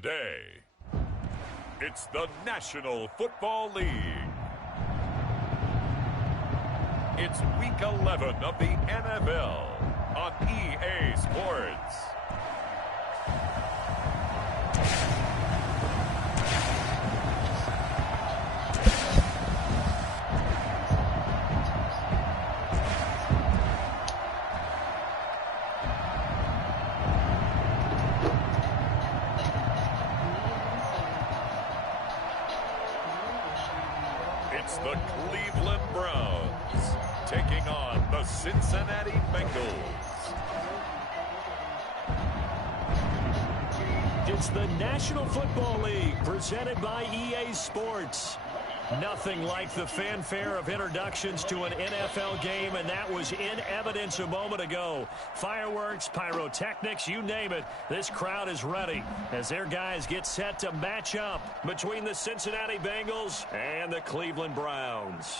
Today, it's the National Football League. It's Week 11 of the NFL on EA Sports. It's the Cleveland Browns taking on the Cincinnati Bengals. It's the National Football League presented by EA Sports. Nothing like the fanfare of introductions to an NFL game, and that was in evidence a moment ago. Fireworks, pyrotechnics, you name it. This crowd is ready as their guys get set to match up between the Cincinnati Bengals and the Cleveland Browns.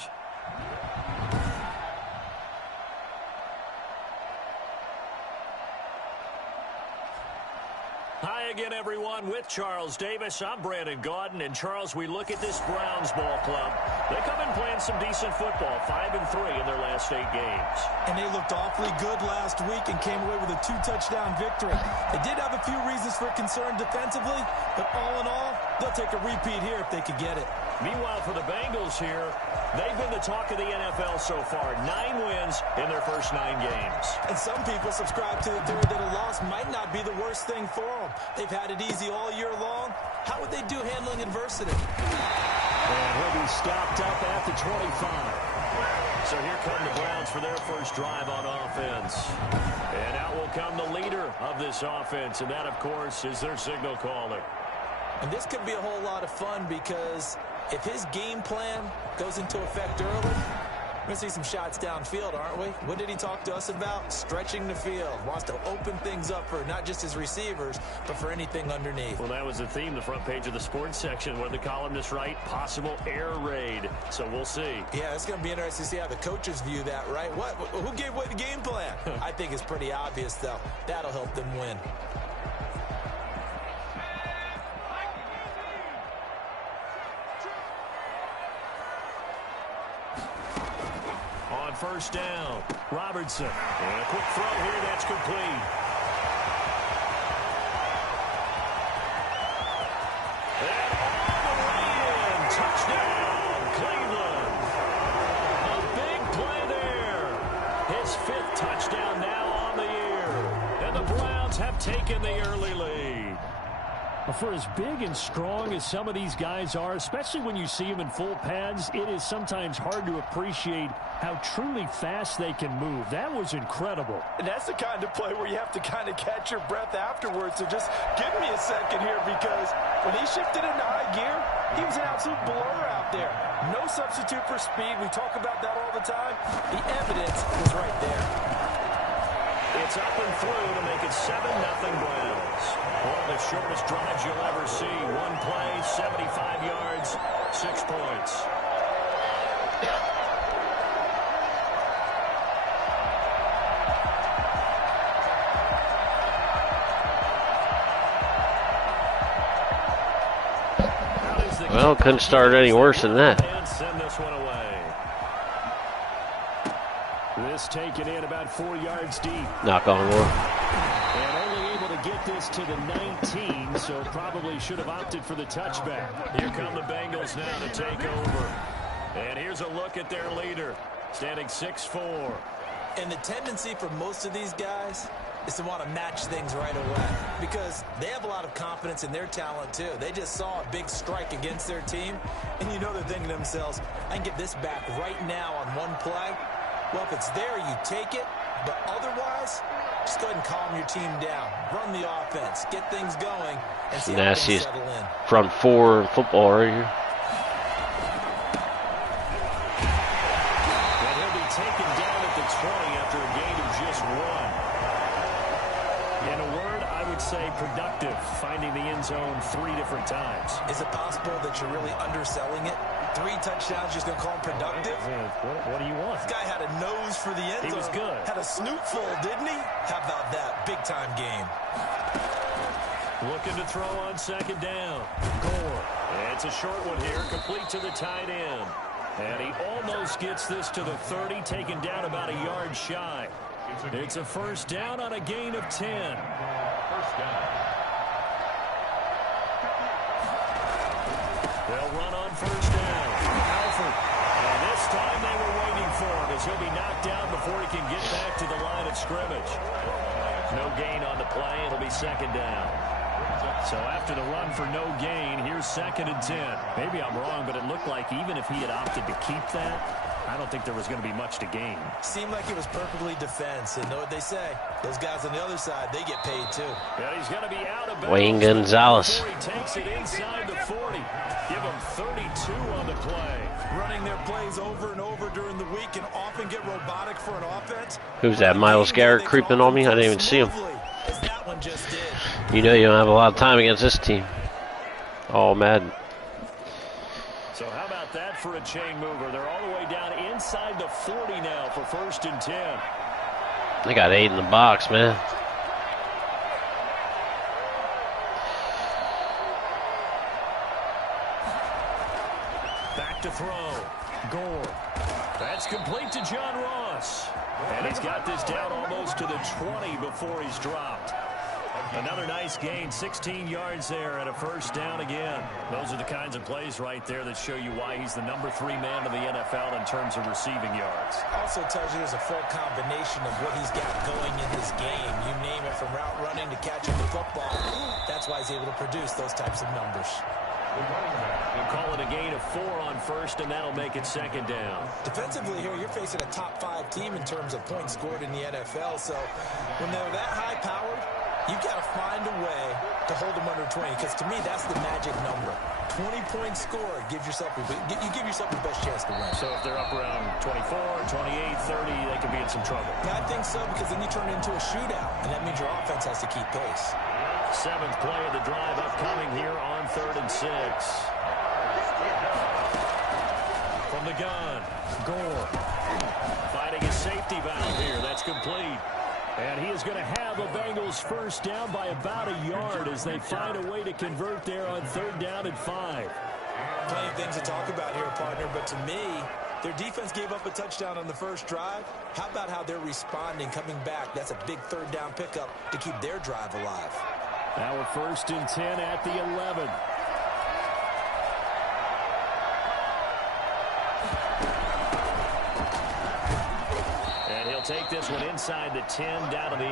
Hi again, everyone. With Charles Davis, I'm Brandon Gaudin. And, Charles, we look at this Browns ball club. They come in playing some decent football, 5-3 in their last 8 games. And they looked awfully good last week and came away with a 2-touchdown victory. They did have a few reasons for concern defensively, but all in all, they'll take a repeat here if they could get it. Meanwhile, for the Bengals here, they've been the talk of the NFL so far. 9 wins in their first 9 games. And some people subscribe to the theory that a loss might not be the worst thing for them. They've had it easy all year long. How would they do handling adversity? And he'll be stopped up at the 25. So here come the Browns for their first drive on offense. And out will come the leader of this offense, and that, of course, is their signal caller. And this could be a whole lot of fun because if his game plan goes into effect early, we're going to see some shots downfield, aren't we? What did he talk to us about? Stretching the field. Wants to open things up for not just his receivers, but for anything underneath. Well, that was the theme, the front page of the sports section, where the columnists write possible air raid. So we'll see. Yeah, it's going to be interesting to see how the coaches view that, right? Who gave away the game plan? I think it's pretty obvious, though. That'll help them win. First down, Robertson. And a quick throw here, that's complete. And all the way in. Touchdown, Cleveland. A big play there. His 5th touchdown now on the year. And the Browns have taken the early lead. For as big and strong as some of these guys are, especially when you see them in full pads, it is sometimes hard to appreciate how truly fast they can move. That was incredible. And that's the kind of play where you have to kind of catch your breath afterwards. So just give me a second here, because when he shifted into high gear, he was an absolute blur out there. No substitute for speed. We talk about that all the time. The evidence was right there. It's up and through to make it 7-0 Browns. One of the shortest drives you'll ever see. One play, 75 yards, 6 points. Well, couldn't start any worse than that. And send this one away. This taken in about 4 yards deep. Knock on wood. And only able to get this to the 19, so probably should have opted for the touchback. Here come the Bengals now to take over. And here's a look at their leader, standing 6'4". And the tendency for most of these guys is to want to match things right away, because they have a lot of confidence in their talent too. They just saw a big strike against their team, and you know they're thinking to themselves, I can get this back right now on one play. Well, if it's there, you take it, but otherwise, just go ahead and calm your team down. Run the offense, get things going, and see how things settle in. Front 4 football right here. And he'll be taken down at the 20 after a gain of just 1. In a word, I would say productive, finding the end zone 3 different times. Is it possible that you're really underselling it? 3 touchdowns, just going to call him productive? What do you want? This guy had a nose for the end zone. He was good. Had a snoot full, didn't he? How about that? Big-time game. Looking to throw on second down. Gore. It's a short one here, complete to the tight end. And he almost gets this to the 30, taken down about a yard shy. It's a first down on a gain of 10. First down. They'll run on first down. Alford. And this time they were waiting for him as he'll be knocked down before he can get back to the line of scrimmage. No gain on the play. It'll be second down. So after the run for no gain, here's 2nd and 10. Maybe I'm wrong, but it looked like even if he had opted to keep that, I don't think there was going to be much to gain. Seemed like it was perfectly defense. And know what they say? Those guys on the other side, they get paid too. Yeah, he's going to be out of bounds. Wayne Gonzalez. He takes it inside the 40. Give him 32 on the play. Running their plays over and over during the week can often get robotic for an offense. Who's that, Myles Garrett creeping on me? I didn't even see him. As that one just did. You know you don't have a lot of time against this team. ALL-MADDEN. So how about that for a chain mover? They're all the way down inside the 40 now for 1st and 10. They got 8 in the box, man. Back to throw. Gore. That's complete to John Ross. And he's got this down almost to the 20 before he's dropped. Another nice gain, 16 yards there and a first down again. Those are the kinds of plays right there that show you why he's the number 3 man in the NFL in terms of receiving yards. Also tells you there's a full combination of what he's got going in his game. You name it, from route running to catching the football. That's why he's able to produce those types of numbers. We'll call it a gain of 4 on first, and that'll make it second down. Defensively here, you're facing a top 5 team in terms of points scored in the NFL. So when they're that high-powered, you've got to find a way to hold them under 20, because to me, that's the magic number. 20 points scored gives yourself you give yourself the best chance to win. So if they're up around 24, 28, 30, they could be in some trouble. Yeah, I think so, because then you turn it into a shootout, and that means your offense has to keep pace. 7th play of the drive upcoming here on 3rd and 6. From the gun, Gore. Fighting his safety valve here. That's complete. And he is going to have a Bengals first down by about a yard as they find a way to convert there on 3rd down and 5. Plenty of things to talk about here, partner, but to me, their defense gave up a touchdown on the first drive. How about how they're responding, coming back? That's a big 3rd down pickup to keep their drive alive. Now we're 1st and 10 at the 11. And he'll take this one inside the 10, down to the 8.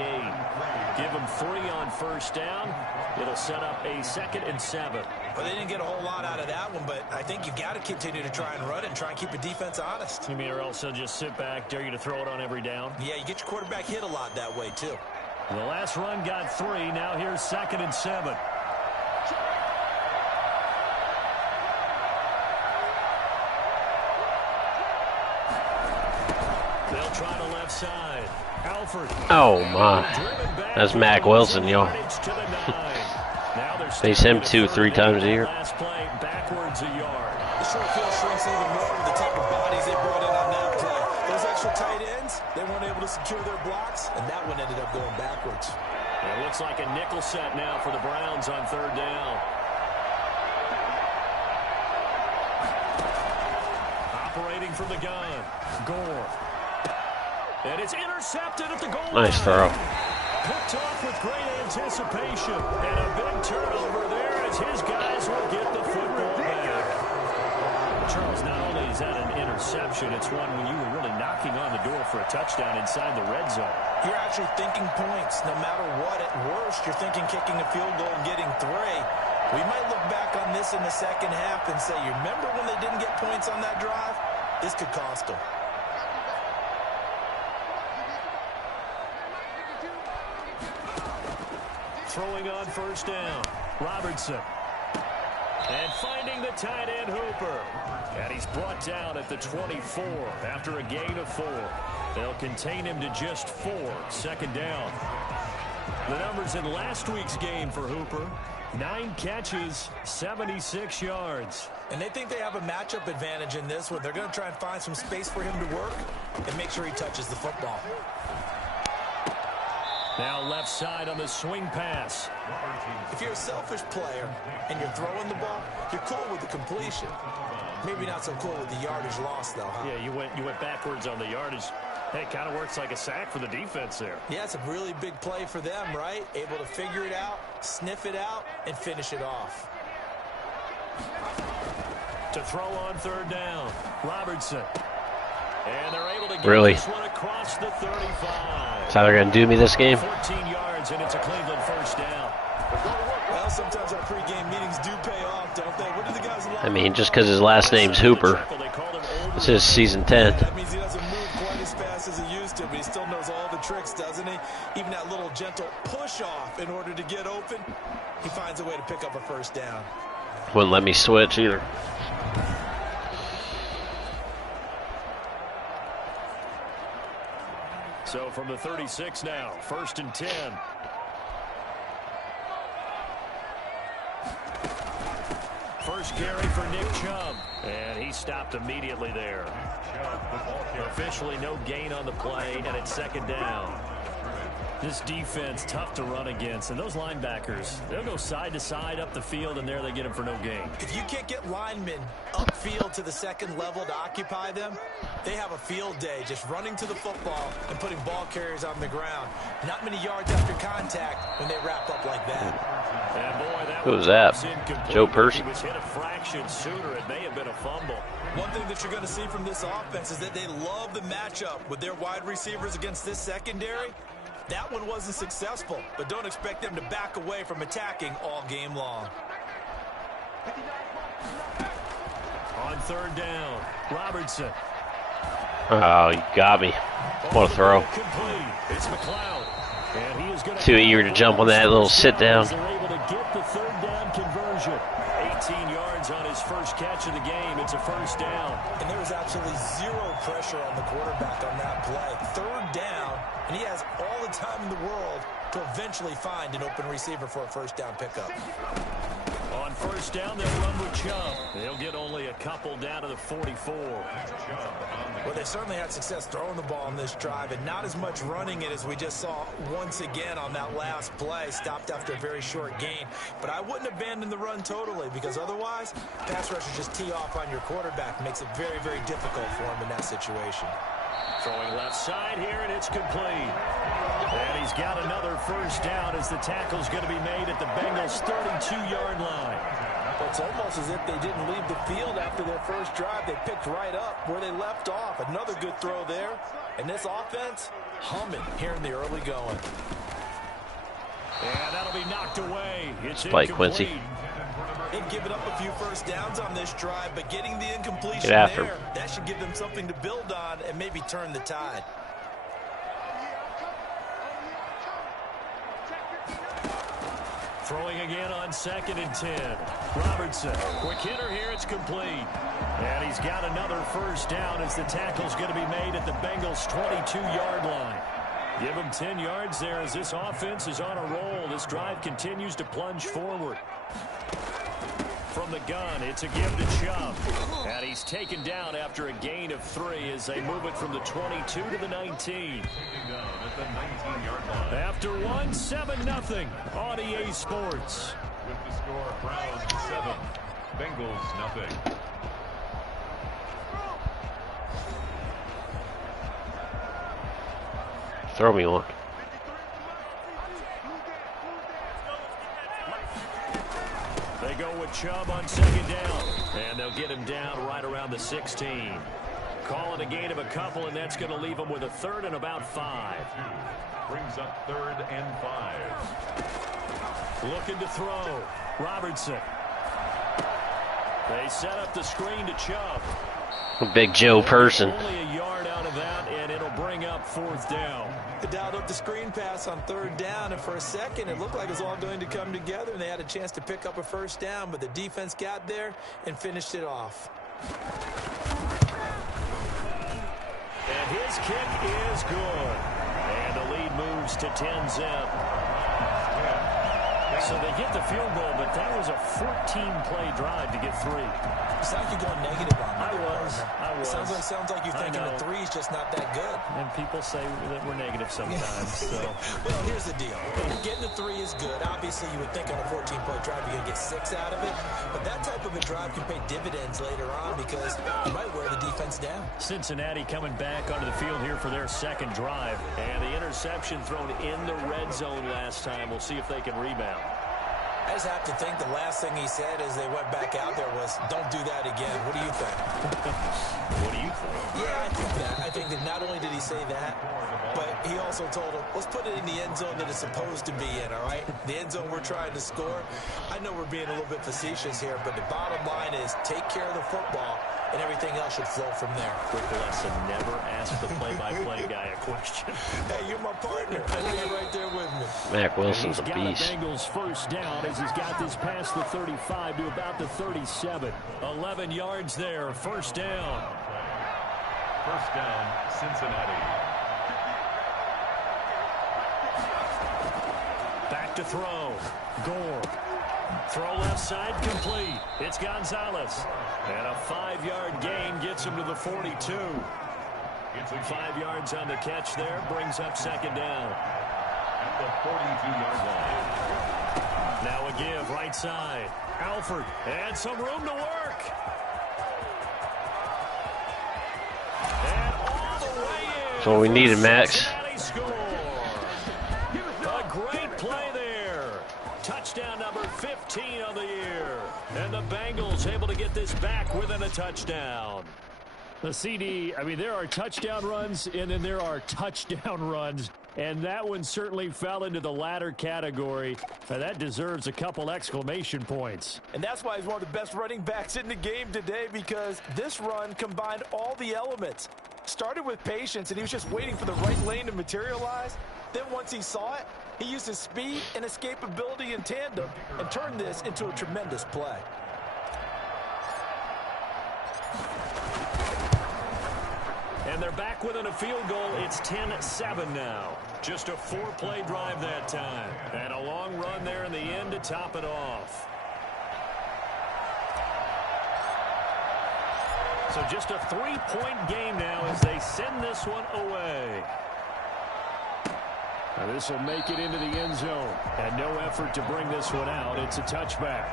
Give him 3 on first down. It'll set up a 2nd and 7. Well, they didn't get a whole lot out of that one, but I think you've got to continue to try and run it and try and keep the defense honest. You mean, or else they'll just sit back, dare you to throw it on every down? Yeah, you get your quarterback hit a lot that way, too. The last run got 3. Now here's 2nd and 7. They'll try the left side. Alford. Oh, my. That's Mac Wilson, y'all. Face him 2-3 times a year. Last play, backwards a yard. The short field shrinks even more with the type of bodies they brought in on that play. Those extra tight ends, they weren't able to secure their blocks, and that one ended up going backwards. It looks like a nickel set now for the Browns on 3rd down. Operating from the gun, Gore. And it's intercepted at the goal line. Nice throw. Picked off with great anticipation. And a big turnover there as his guys will get the football back. Charles, not only is that an interception, it's one when you were really knocking on the door for a touchdown inside the red zone. You're actually thinking points. No matter what, at worst, you're thinking kicking a field goal and getting 3. We might look back on this in the second half and say, you remember when they didn't get points on that drive? This could cost them. Throwing on first down, Robertson. And finding the tight end, Hooper. And he's brought down at the 24 after a gain of 4. They'll contain him to just 4. 2nd down. The numbers in last week's game for Hooper. 9 catches, 76 yards. And they think they have a matchup advantage in this one. They're going to try and find some space for him to work and make sure he touches the football. Now left side on the swing pass. If you're a selfish player and you're throwing the ball, you're cool with the completion. Maybe not so cool with the yardage loss, though, huh? Yeah, you went backwards on the yardage. Hey, it kind of works like a sack for the defense there. Yeah, it's a really big play for them, right? Able to figure it out, sniff it out, and finish it off. To throw on third down, Robertson. And they're able to get this one across the 35. That's how they're going to do me this game. 14 yards, and it's a Cleveland first down. Well, sometimes our pregame meetings do pay off, don't they? What do the guys I mean, just because his last name's Hooper. This is season 10. That means he doesn't move quite as fast as he used to, but he still knows all the tricks, doesn't he? Even that little gentle push-off in order to get open, he finds a way to pick up a first down. Wouldn't let me switch either. So from the 36 now, 1st and 10. First carry for Nick Chubb, and he stopped immediately there. Officially no gain on the play, and it's 2nd down. This defense tough to run against, and those linebackers, they'll go side to side up the field, and there they get them for no gain. If you can't get linemen upfield to the 2nd level to occupy them, they have a field day just running to the football and putting ball carriers on the ground. Not many yards after contact when they wrap up like that. And boy, that Who was that? Joe Person? He was hit a fraction sooner. It may have been a fumble. One thing that you're going to see from this offense is that they love the matchup with their wide receivers against this secondary. That one wasn't successful, but don't expect them to back away from attacking all game long. On 3rd down, Robertson. Oh, you got me. What a throw. It's McLeod. And he is going Too eager to jump on that little sit down. They're able to get the 3rd down conversion. 18 yards on his first catch of the game. It's a first down. And there was absolutely zero pressure on the quarterback on that play. 3rd down, and he has all the time in the world to eventually find an open receiver for a first down pickup. On first down, they'll run with Chubb. They'll get only a couple down to the 44. Well, they certainly had success throwing the ball on this drive, and not as much running it as we just saw once again on that last play. Stopped after a very short gain. But I wouldn't abandon the run totally, because otherwise, pass rushers just tee off on your quarterback. Makes it very, very difficult for him in that situation. Throwing left side here, and it's complete. And he's got another first down as the tackle's going to be made at the Bengals' 32-yard line. It's almost as if they didn't leave the field after their first drive. They picked right up where they left off. Another good throw there. And this offense, humming here in the early going. And that'll be knocked away. It's Spike Quincy. They've given up a few first downs on this drive, but getting the incompletion Get after there, him. that should give them something to build on and maybe turn the tide. Throwing again on 2nd and 10. Robertson, quick hitter here, it's complete. And he's got another first down as the tackle's going to be made at the Bengals' 22-yard line. Give him 10 yards there as this offense is on a roll. This drive continues to plunge forward. From the gun, it's a give to Chubb. And he's taken down after a gain of 3 as they move it from the 22 to the 19. After one, 7-0 on EA Sports. With the score, Browns 7, Bengals 0. Throw me one. They go with Chubb on 2nd down, and they'll get him down right around the 16. Calling a gain of a couple, and that's going to leave them with a 3rd and about 5. Brings up 3rd and 5. Looking to throw. Robertson. They set up the screen to Chubb. Big Joe Person. Only a yard out of that, and it'll bring up 4th down. They dialed up the screen pass on 3rd down, and for a second it looked like it was all going to come together, and they had a chance to pick up a first down, but the defense got there and finished it off. And his kick is good. And the lead moves to 10-zip. So they get the field goal, but that was a 14-play drive to get 3. It's like you're going negative on me. I was. Sounds like you're thinking the 3's just not that good. And people say that we're negative sometimes. So. Well, here's the deal. Getting the 3 is good. Obviously, you would think on a 14-play drive you're going to get 6 out of it. But that type of a drive can pay dividends later on because you might wear the defense down. Cincinnati coming back onto the field here for their second drive. And the interception thrown in the red zone last time. We'll see if they can rebound. I just have to think the last thing he said as they went back out there was, don't do that again. What do you think? What do you think? Yeah, I think that. I think that not only did he say that, but he also told him, let's put it in the end zone that it's supposed to be in, all right? The end zone we're trying to score. I know we're being a little bit facetious here, but the bottom line is take care of the football, and everything else should flow from there. Quick lesson, never ask the play-by-play guy a question. Hey, you're my partner. I know you're right there with me. Mac Wilson's a beast. He's got a Bengals first down as he's got this past the 35 to about the 37. 11 yards there, first down. First down, Cincinnati. Back to throw. Gore. Throw left side, complete. It's Gonzalez. And a 5-yard gain gets him to the 42. 5 yards on the catch there, brings up second down. At the 42-yard line. Now a give, right side. Alford, and some room to work. And all the way in. That's what we needed, Max. A great play there. Touchdown number 15 on the year. And the Bengals able to get this back within a touchdown. The CD, I mean, there are touchdown runs, and then there are touchdown runs. And that one certainly fell into the latter category. Now, that deserves a couple exclamation points. And that's why he's one of the best running backs in the game today, because this run combined all the elements. Started with patience, and he was just waiting for the right lane to materialize. Then once he saw it, he used his speed and escapability in tandem and turned this into a tremendous play. And they're back within a field goal. It's 10-7 now. Just a 4-play drive that time. And a long run there in the end to top it off. So just a 3-point game now as they send this one away. Now this will make it into the end zone. And no effort to bring this one out. It's a touchback.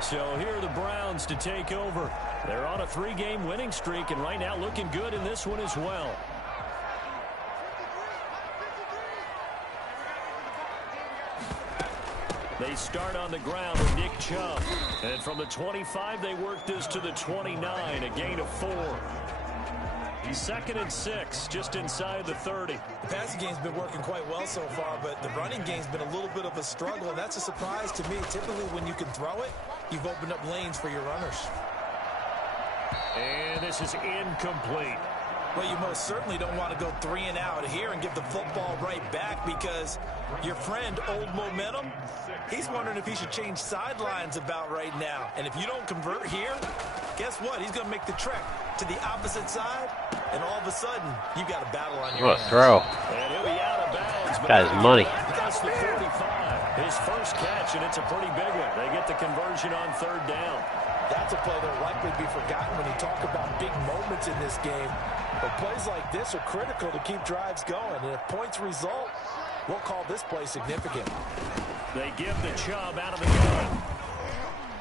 So here are the Browns to take over. They're on a 3-game winning streak, and right now looking good in this one as well. They start on the ground with Nick Chubb. And from the 25, they work this to the 29, a gain of 4. 2nd and 6, just inside the 30. The passing game's been working quite well so far, but the running game's been a little bit of a struggle, and that's a surprise to me. Typically, when you can throw it, you've opened up lanes for your runners. And this is incomplete. Well, you most certainly don't want to go 3 and out here and give the football right back, because your friend, Old Momentum, he's wondering if he should change sidelines about right now. And if you don't convert here, guess what? He's going to make the trek to the opposite side, and all of a sudden, you've got a battle on your hands. What a throw. And he'll be out of bounds. Guy's money. That's the 45. His first catch, and it's a pretty big one. They get the conversion on 3rd down. That's a play that will likely be forgotten when you talk about big moments in this game. But plays like this are critical to keep drives going. And if points result, we'll call this play significant. They give the Chubb out of the gun.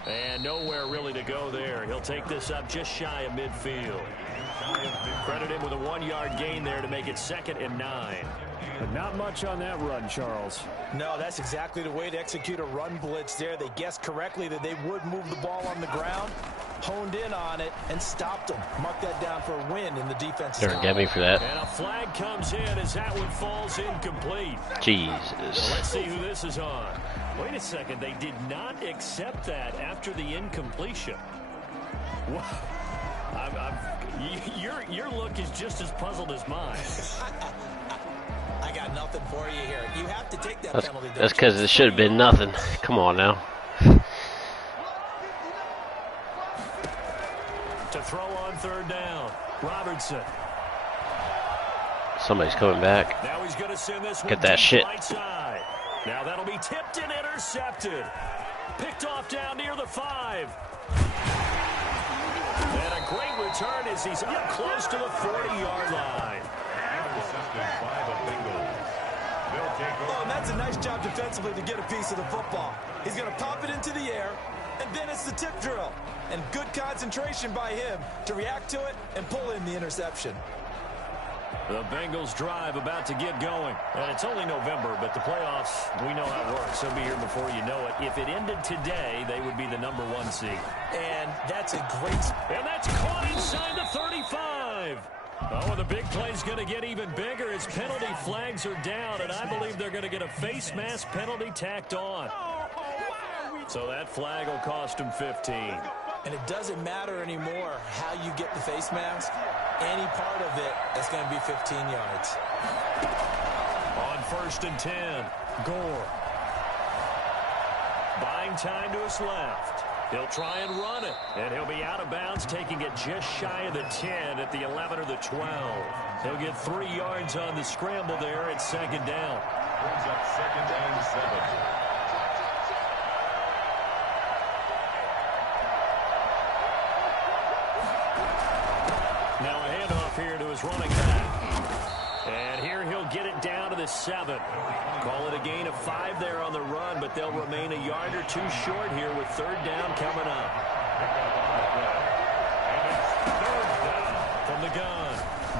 And nowhere really to go there. He'll take this up just shy of midfield. Credit him with a 1-yard gain there to make it 2nd and 9. But not much on that run, Charles. No, that's exactly the way to execute a run blitz there. They guessed correctly that they would move the ball on the ground, honed in on it, and stopped them. Mark that down for a win in the defense. They're get me for that. And a flag comes in as that one falls incomplete. Jesus. Well, let's see who this is on. Wait a second. They did not accept that after the incompletion. Wow. Your look is just as puzzled as mine. I got nothing for you here. You have to take that penalty. That's because it should have been nothing. Come on now. To throw on 3rd down. Robertson. Somebody's coming back. Now he's going to send this one Get that shit. right side. Now that'll be tipped and intercepted. Picked off down near the 5. And a great return as he's up close to the 40-yard line. Intercepted by the Bengals. They'll take over. Oh, and that's a nice job defensively to get a piece of the football. He's going to pop it into the air, and then it's the tip drill. And good concentration by him to react to it and pull in the interception. The Bengals drive about to get going. And it's only November, but the playoffs, we know how it works. They'll be here before you know it. If it ended today, they would be the #1 seed. And that's a great... And that's caught inside the 35. Oh, and the big play's going to get even bigger as penalty flags are down, and I believe they're going to get a face mask penalty tacked on. So that flag will cost him 15. And it doesn't matter anymore how you get the face mask. Any part of it is going to be 15 yards. On 1st and 10, Gore. Buying time to his left. He'll try and run it, and he'll be out of bounds, taking it just shy of the 10 at the 11 or the 12. He'll get 3 yards on the scramble there at 2nd down. Brings up 2nd and 7. Now a handoff here to his running back. And here he'll get it down to the 7. Call it a gain of 5 there on the run, but they'll remain a yard or 2 short here with 3rd down coming up. And it's 3rd down. From the gun,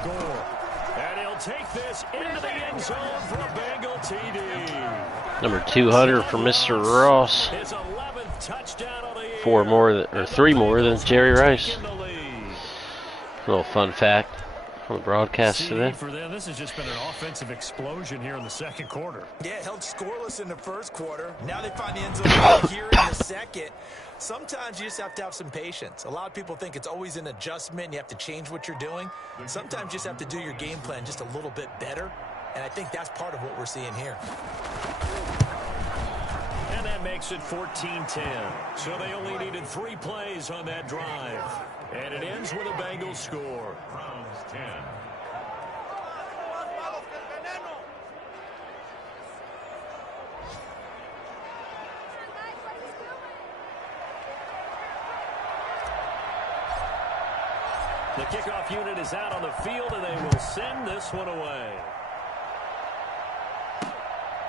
Gore. And he'll take this into the end zone for a Bengal TD. Number 200 for Mr. Ross. His 11th touchdown of the year. 3 more than Jerry Rice. In the lead. Little fun fact on the broadcast today. For them, this has just been an offensive explosion here in the 2nd quarter. Yeah, held scoreless in the 1st quarter. Now they find the end zone right here in the 2nd. Sometimes you just have to have some patience. A lot of people think it's always an adjustment. You have to change what you're doing. Sometimes you just have to do your game plan just a little bit better. And I think that's part of what we're seeing here. And that makes it 14-10. So they only needed 3 plays on that drive. And it ends with a Bengals score. Browns 10. The kickoff unit is out on the field, and they will send this one away.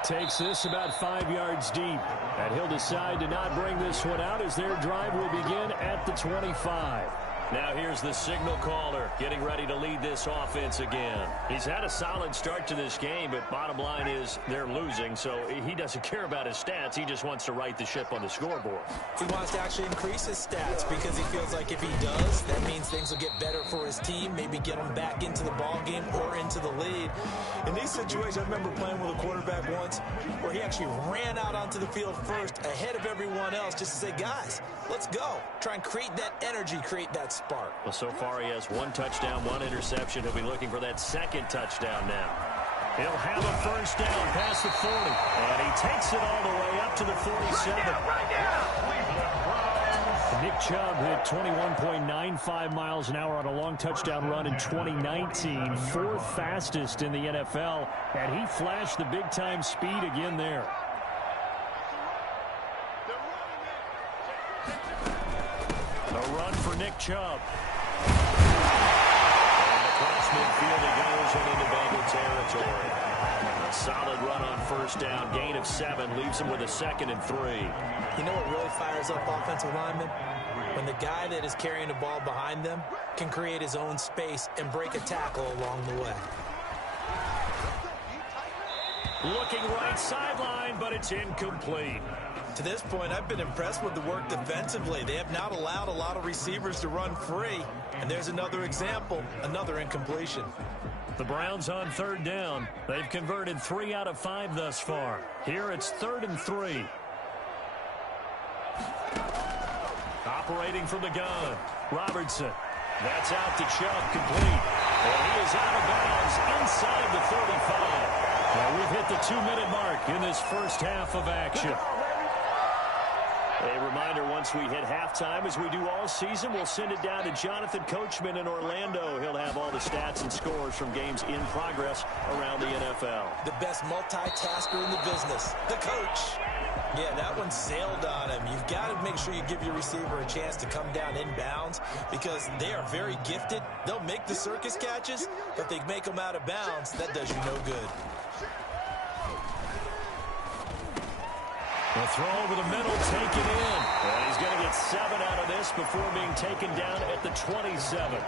Takes this about 5 yards deep. And he'll decide to not bring this one out as their drive will begin at the 25. Now here's the signal caller getting ready to lead this offense again. He's had a solid start to this game, but bottom line is they're losing, so he doesn't care about his stats. He just wants to right the ship on the scoreboard. He wants to actually increase his stats because he feels like if he does, that means things will get better for his team, maybe get him back into the ball game or into the lead. In these situations, I remember playing with a quarterback once where he actually ran out onto the field first ahead of everyone else just to say, guys, let's go. Try and create that energy, create that spark. Well, so far he has 1 touchdown, 1 interception. He'll be looking for that 2nd touchdown now. He'll have a 1st down past the 40. And he takes it all the way up to the 47. Nick Chubb hit 21.95 miles an hour on a long touchdown run in 2019. 4th fastest in the NFL. And he flashed the big-time speed again there. A run for Nick Chubb. And across midfield he goes and into Bengal territory. A solid run on 1st down. Gain of 7 leaves him with a 2nd and 3. You know what really fires up offensive linemen? When the guy that is carrying the ball behind them can create his own space and break a tackle along the way. Looking right sideline, but it's incomplete. To this point, I've been impressed with the work defensively. They have not allowed a lot of receivers to run free. And there's another example, another incompletion. The Browns on 3rd down. They've converted 3 out of 5 thus far. Here it's 3rd and 3. Operating from the gun, Robertson. That's out to Chubb, complete. And he is out of bounds inside the 35. Now we've hit the 2-minute mark in this 1st half of action. A reminder, once we hit halftime, as we do all season, we'll send it down to Jonathan Coachman in Orlando. He'll have all the stats and scores from games in progress around the NFL. The best multitasker in the business, the coach. Yeah, that one sailed on him. You've got to make sure you give your receiver a chance to come down inbounds because they are very gifted. They'll make the circus catches, but they make them out of bounds. That does you no good. The throw over the middle, taken in. And he's going to get 7 out of this before being taken down at the 27.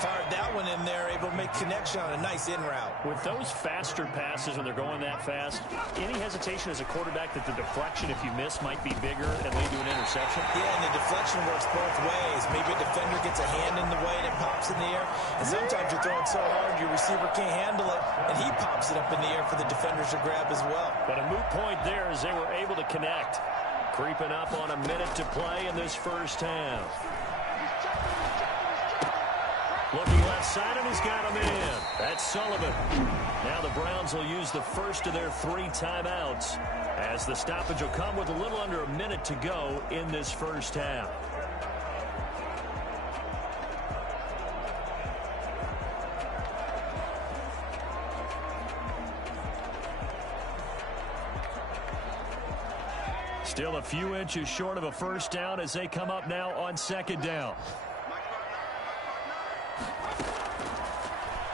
Fired that one in there, able to make connection on a nice in route. With those faster passes when they're going that fast, any hesitation as a quarterback that the deflection, if you miss, might be bigger and lead to an interception? Yeah, and the deflection works both ways. Maybe a defender gets a hand in the way and it pops in the air. And sometimes you're throwing so hard your receiver can't handle it, and he pops it up in the air for the defenders to grab as well. But a moot point there as they were able to connect. Creeping up on a minute to play in this first half. Looking left side, and he's got him in. That's Sullivan. Now the Browns will use the first of their 3 timeouts as the stoppage will come with a little under a minute to go in this first half. Still a few inches short of a first down as they come up now on second down.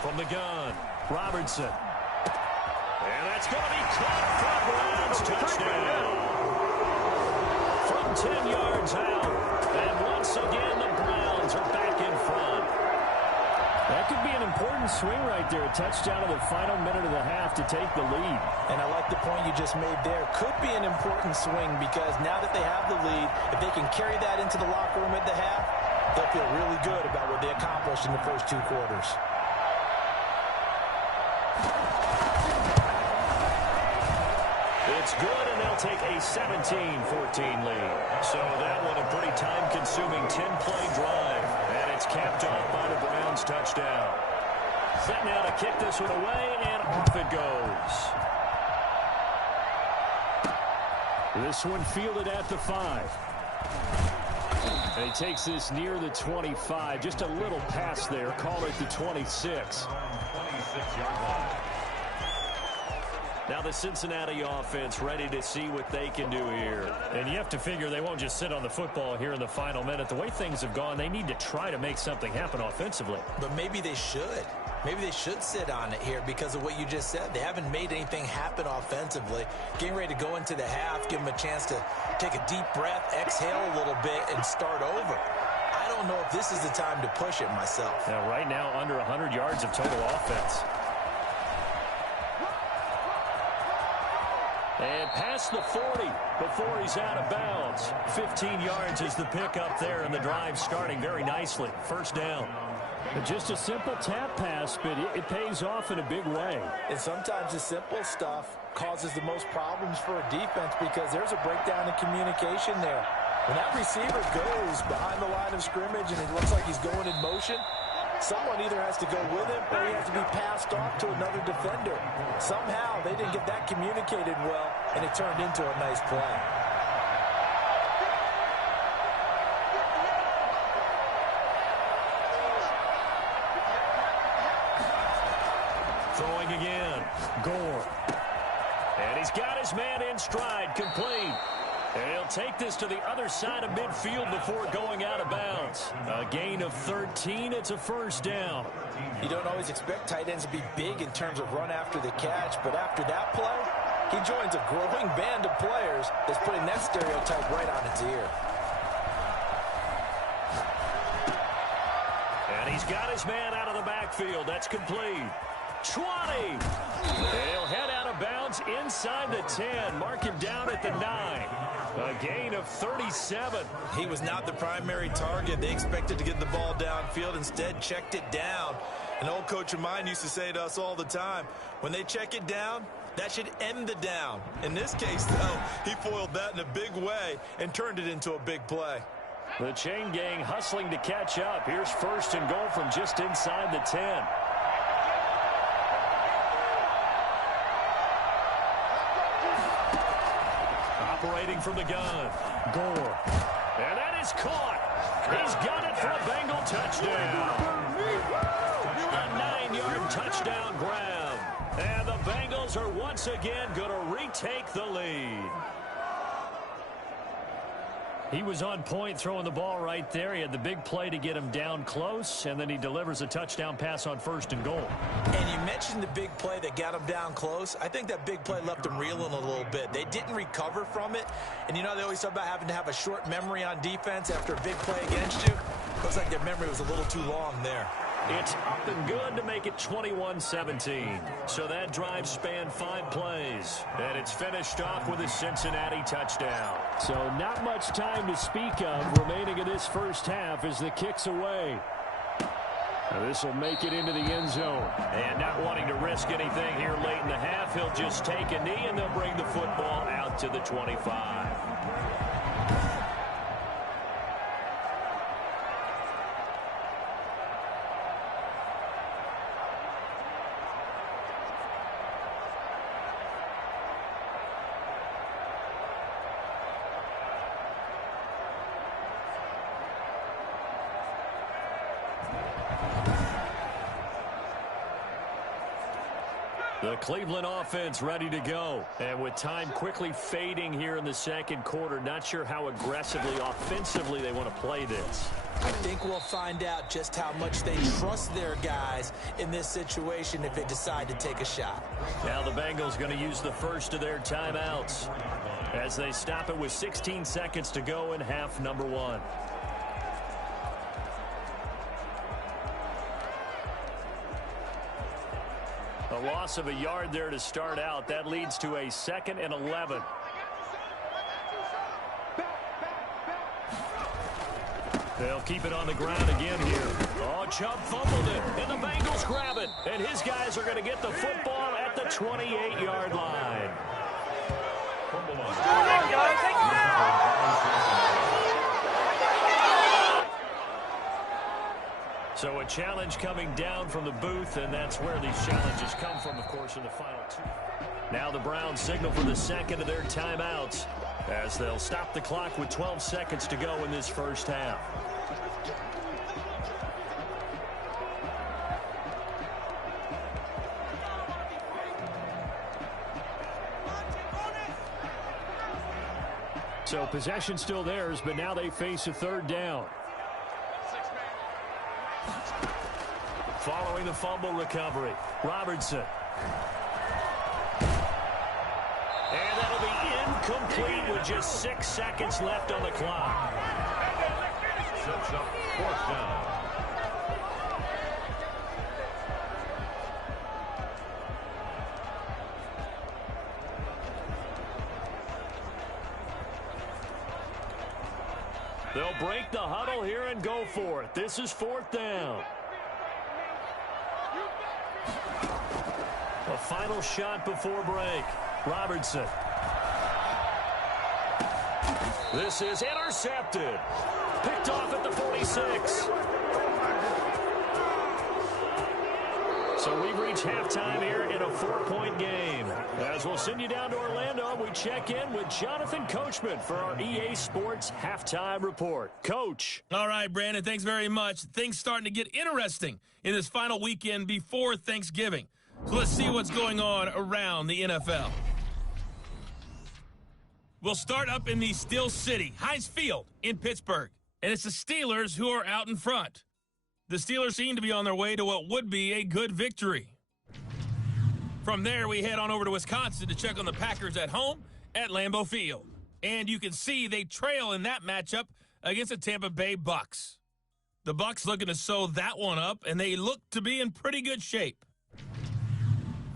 From the gun, Robertson. And that's going to be caught for a Browns touchdown. From 10 yards out. And once again, the Browns are back in front. That could be an important swing right there. A touchdown in the final minute of the half to take the lead. And I like the point you just made there. Could be an important swing because now that they have the lead, if they can carry that into the locker room at the half, they'll feel really good about what they accomplished in the first 2 quarters. It's good, and they'll take a 17-14 lead. So that one a pretty time-consuming 10-play drive. And it's capped off by the Browns touchdown. Set now to kick this one away, and off it goes. This one fielded at the 5. And he takes this near the 25. Just a little pass there. Call it the 26. 26-yard line. Now the Cincinnati offense ready to see what they can do here. And you have to figure they won't just sit on the football here in the final minute. The way things have gone, they need to try to make something happen offensively. But maybe they should. Maybe they should sit on it here because of what you just said. They haven't made anything happen offensively. Getting ready to go into the half, give them a chance to take a deep breath, exhale a little bit, and start over. I don't know if this is the time to push it myself. Now, right now, under 100 yards of total offense. And past the 40 before he's out of bounds. 15 yards is the pickup there, and the drive starting very nicely. First down. Just a simple tap pass, but it pays off in a big way. And sometimes the simple stuff causes the most problems for a defense because there's a breakdown in communication there. When that receiver goes behind the line of scrimmage and it looks like he's going in motion, someone either has to go with him or he has to be passed off to another defender. Somehow they didn't get that communicated well, and it turned into a nice play. Throwing again. Gore. And he's got his man in stride, complete. And he'll take this to the other side of midfield before going out of bounds. A gain of 13. It's a first down. You don't always expect tight ends to be big in terms of run after the catch, but after that play, he joins a growing band of players that's putting that stereotype right on its ear. And he's got his man out of the backfield. That's complete. 20. He'll head out of bounds inside the 10. Mark him down at the 9. A gain of 37. He was not the primary target. They expected to get the ball downfield. Instead, checked it down. An old coach of mine used to say to us all the time, when they check it down, that should end the down. In this case, though, he foiled that in a big way and turned it into a big play. The chain gang hustling to catch up. Here's first and goal from just inside the 10. operating from the gun. Gore. And that is caught. He's got it for a Bengal touchdown. A 9-yard touchdown grab. And the Bengals are once again going to retake the lead. He was on point throwing the ball right there. He had the big play to get him down close, and then he delivers a touchdown pass on 1st and goal. And you mentioned the big play that got him down close. I think that big play left him reeling a little bit. They didn't recover from it. And you know, they always talk about having to have a short memory on defense after a big play against you. Looks like their memory was a little too long there. It's up and good to make it 21-17. So that drive spanned 5 plays. And it's finished off with a Cincinnati touchdown. So not much time to speak of remaining in this first half as the kick's away. This will make it into the end zone. And not wanting to risk anything here late in the half, he'll just take a knee and they'll bring the football out to the 25. The Cleveland offense ready to go. And with time quickly fading here in the second quarter, not sure how aggressively, offensively they want to play this. I think we'll find out just how much they trust their guys in this situation if they decide to take a shot. Now the Bengals going to use the first of their timeouts as they stop it with 16 seconds to go in half number 1. A loss of a yard there to start out. That leads to a 2nd and 11. They'll keep it on the ground again here. Oh, Chubb fumbled it, and the Bengals grab it. And his guys are going to get the football at the 28-yard line. So a challenge coming down from the booth, and that's where these challenges come from, of course, in the final 2. Now the Browns signal for the second of their timeouts as they'll stop the clock with 12 seconds to go in this first half. So possession still theirs, but now they face a 3rd down. Following the fumble recovery, Robertson. And that'll be incomplete with just 6 seconds left on the clock. Sets up 4th down. They'll break the huddle here and go for it. This is 4th down. A final shot before break. Robertson. This is intercepted. Picked off at the 46. So we've reached halftime here in a 4-point game. As we'll send you down to Orlando, we check in with Jonathan Coachman for our EA Sports Halftime Report. Coach. All right, Brandon, thanks very much. Things starting to get interesting in this final weekend before Thanksgiving. So let's see what's going on around the NFL. We'll start up in the Steel City, Heinz Field in Pittsburgh. And it's the Steelers who are out in front. The Steelers seem to be on their way to what would be a good victory. From there, we head on over to Wisconsin to check on the Packers at home at Lambeau Field. And you can see they trail in that matchup against the Tampa Bay Bucks. The Bucks looking to sew that one up, and they look to be in pretty good shape.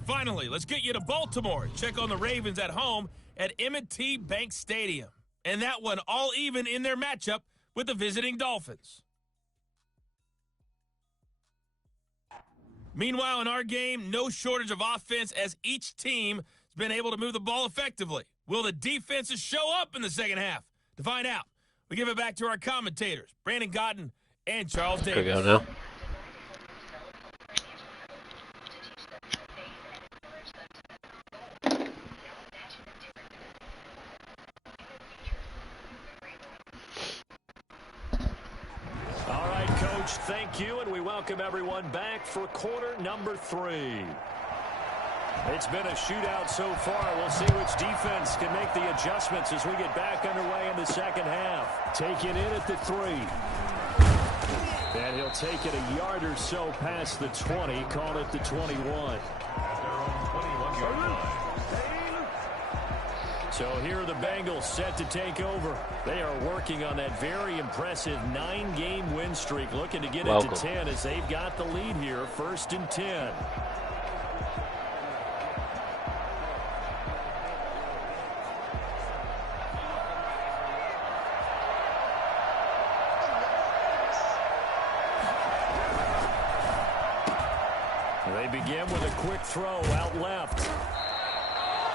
Finally, let's get you to Baltimore. Check on the Ravens at home at M&T Bank Stadium. And that one all even in their matchup with the visiting Dolphins. Meanwhile, in our game, no shortage of offense as each team has been able to move the ball effectively. Will the defenses show up in the second half? To find out, we give it back to our commentators, Brandon Godden and Charles Davis. Here we go now. Coach. Thank you, and we welcome everyone back for quarter number 3. It's been a shootout so far. We'll see which defense can make the adjustments as we get back underway in the second half. Taking in at the 3. And he'll take it a yard or so past the 20, call it the 21. So here are the Bengals set to take over. They are working on that very impressive 9-game win streak, looking to get it to 10 as they've got the lead here, 1st and 10. They begin with a quick throw out left.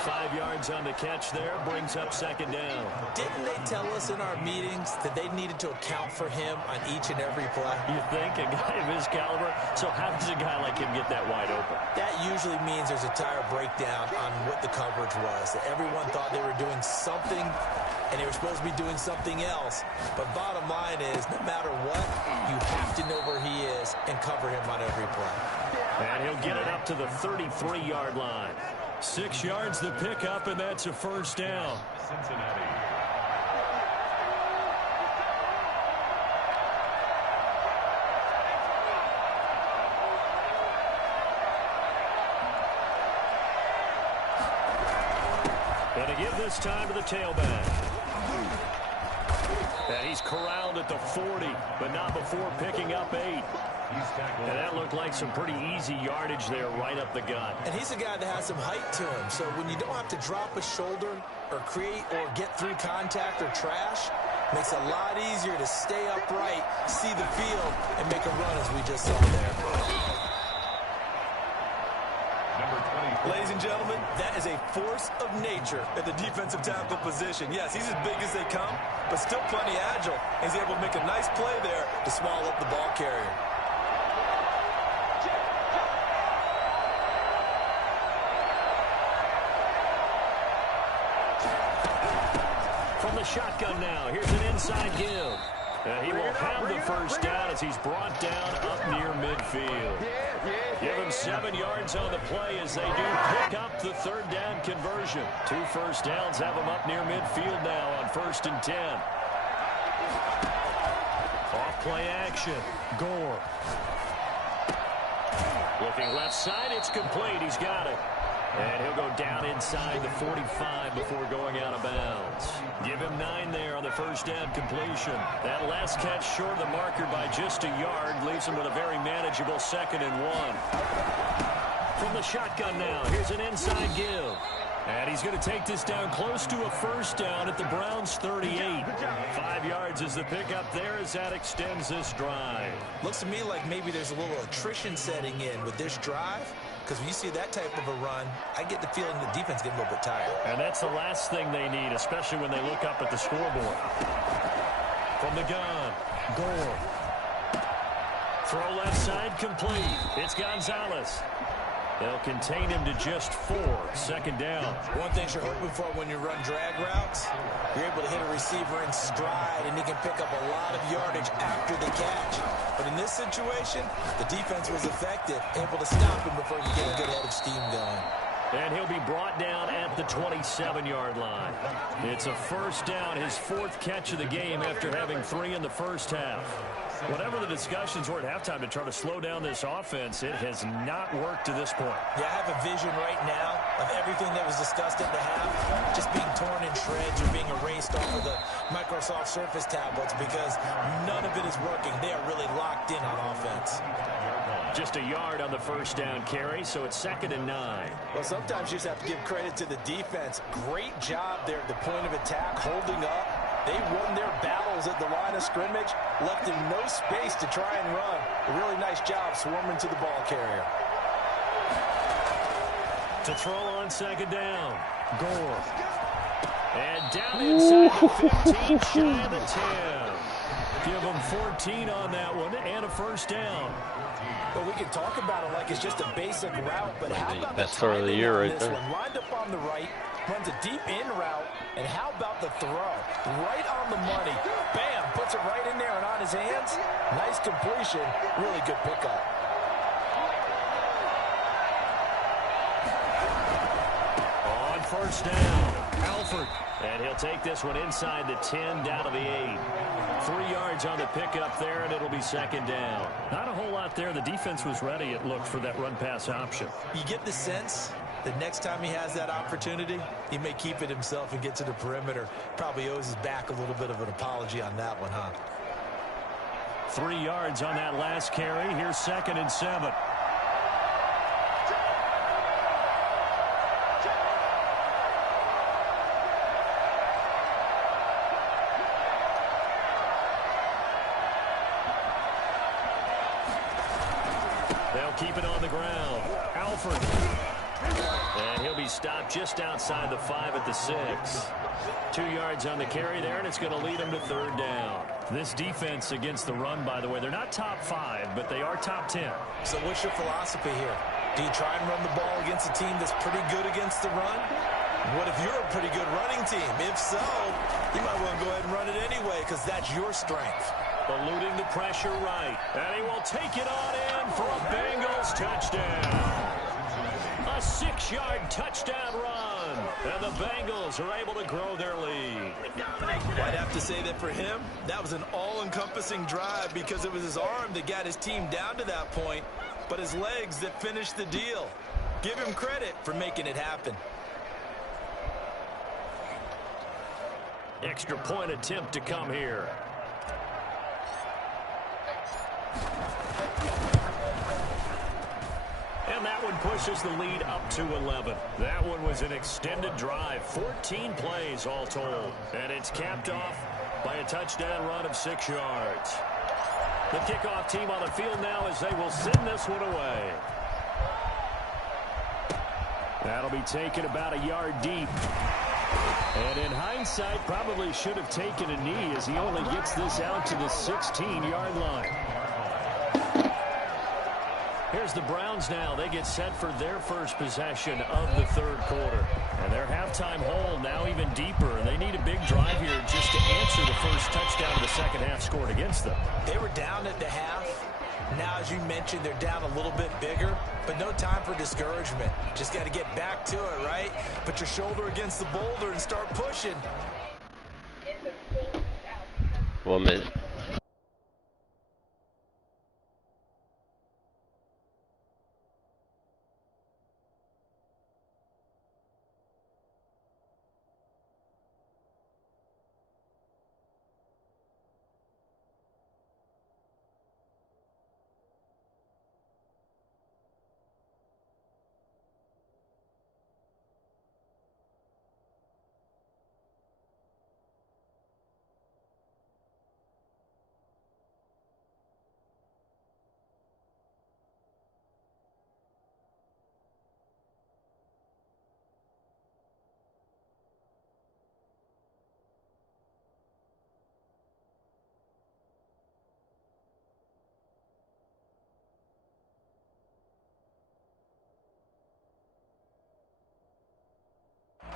5 yards on the catch there, brings up 2nd down. Didn't they tell us in our meetings that they needed to account for him on each and every play? You think? A guy of his caliber? So how does a guy like him get that wide open? That usually means there's a tire breakdown on what the coverage was. That everyone thought they were doing something, and they were supposed to be doing something else. But bottom line is, no matter what, you have to know where he is and cover him on every play. And he'll get it up to the 33-yard line. 6 yards the pickup, and that's a 1st down. Cincinnati. And to give this time to the tailback. And he's corralled at the 40, but not before picking up 8. And that looked like some pretty easy yardage there right up the gut. And he's a guy that has some height to him. So when you don't have to drop a shoulder or create or get through contact or trash, makes it a lot easier to stay upright, see the field, and make a run as we just saw there. Ladies and gentlemen, that is a force of nature at the defensive tackle position. Yes, he's as big as they come, but still plenty agile. He's able to make a nice play there to swallow up the ball carrier. From the shotgun now, here's an inside give. He will have the 1st down as he's brought down up near midfield. Give him 7 yards on the play as they do pick up the 3rd down conversion. 2 1st downs have him up near midfield now on 1st and 10. Off play action. Gore. Looking left side, it's complete. He's got it. And he'll go down inside the 45 before going out of bounds. Give him 9 there on the 1st down completion. That last catch short of the marker by just a yard leaves him with a very manageable 2nd and 1. From the shotgun now, here's an inside give. And he's going to take this down close to a 1st down at the Browns' 38. 5 yards is the pickup there as that extends this drive. Looks to me like maybe there's a little attrition setting in with this drive. Because when you see that type of a run, I get the feeling the defense getting a little bit tired. And that's the last thing they need, especially when they look up at the scoreboard. From the gun, Gore. Throw left side complete. It's Gonzalez. They'll contain him to just 4. 2nd down. One thing you're hoping for when you run drag routes, you're able to hit a receiver in stride, and he can pick up a lot of yardage after the catch. But in this situation, the defense was effective, able to stop him before he get a good head of steam going. And he'll be brought down at the 27-yard line. It's a 1st down, his 4th catch of the game after having 3 in the 1st half. Whatever the discussions were at halftime to try to slow down this offense, it has not worked to this point. Yeah, I have a vision right now of everything that was discussed at the half just being torn in shreds or being erased off of the Microsoft Surface tablets because none of it is working. They are really locked in on offense. Just a yard on the 1st down carry, so it's 2nd and 9. Well, sometimes you just have to give credit to the defense. Great job there at the point of attack, holding up. They won their battles at the line of scrimmage, left him no space to try and run. A really nice job swarming to the ball carrier. To throw on 2nd down, Gore. And down inside the 15, shy of the 10. Give them 14 on that one and a 1st down. But we can talk about it like it's just a basic route, but how about best throw of the year right there. Lined up on the right, Runs a deep in route, and how about the throw? Right on the money. Bam, puts it right in there and on his hands. Nice completion, really good pickup. On first down, Alford. And he'll take this one inside the 10, down to the 8. 3 yards on the pickup there, and it'll be second down. Not a whole lot there. The defense was ready, it looked, for that run-pass option. You get the sense that next time he has that opportunity, he may keep it himself and get to the perimeter. Probably owes his back a little bit of an apology on that one, huh? 3 yards on that last carry. Here's 2nd and 7. They'll keep it on the ground. Alford. And he'll be stopped just outside the 5 at the 6. 2 yards on the carry there, and it's going to lead him to 3rd down. This defense against the run, by the way, they're not top 5, but they are top 10. So what's your philosophy here? Do you try and run the ball against a team that's pretty good against the run? What if you're a pretty good running team? If so, you might want to go ahead and run it anyway because that's your strength. Eluding the pressure right. And he will take it on in for a Bengals touchdown. A 6-yard touchdown run. And the Bengals are able to grow their lead. I'd have to say that for him, that was an all-encompassing drive because it was his arm that got his team down to that point, but his legs that finished the deal. Give him credit for making it happen. Extra point attempt to come here. And that one pushes the lead up to 11. That one was an extended drive, 14 plays all told. And it's capped off by a touchdown run of 6 yards. The kickoff team on the field now as they will send this one away. That'll be taken about a yard deep. And in hindsight, probably should have taken a knee as he only gets this out to the 16-yard line. Here's the Browns now. They get set for their first possession of the 3rd quarter. And their halftime hole now even deeper. And they need a big drive here just to answer the first touchdown the second half scored against them. They were down at the half. Now, as you mentioned, they're down a little bit bigger, but no time for discouragement. Just got to get back to it, right? Put your shoulder against the boulder and start pushing. 1 minute.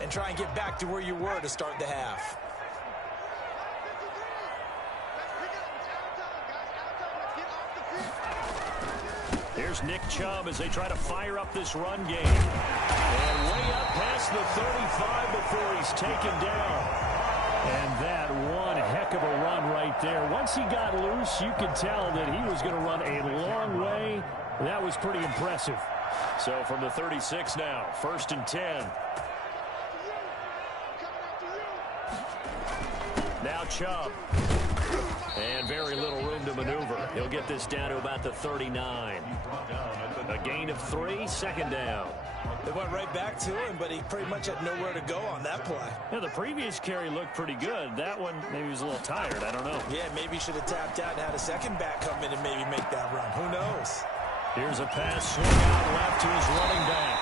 And try and get back to where you were to start the half. Here's Nick Chubb as they try to fire up this run game. And way up past the 35 before he's taken down. And that one heck of a run right there. Once he got loose, you could tell that he was going to run a long way. That was pretty impressive. So from the 36 now, 1st and 10. Now Chubb. And very little room to maneuver. He'll get this down to about the 39. A gain of 3, 2nd down. They went right back to him, but he pretty much had nowhere to go on that play. Yeah, the previous carry looked pretty good. That one, maybe he was a little tired. I don't know. Yeah, maybe he should have tapped out and had a second back come in and maybe make that run. Who knows? Here's a pass swing out left to his running back.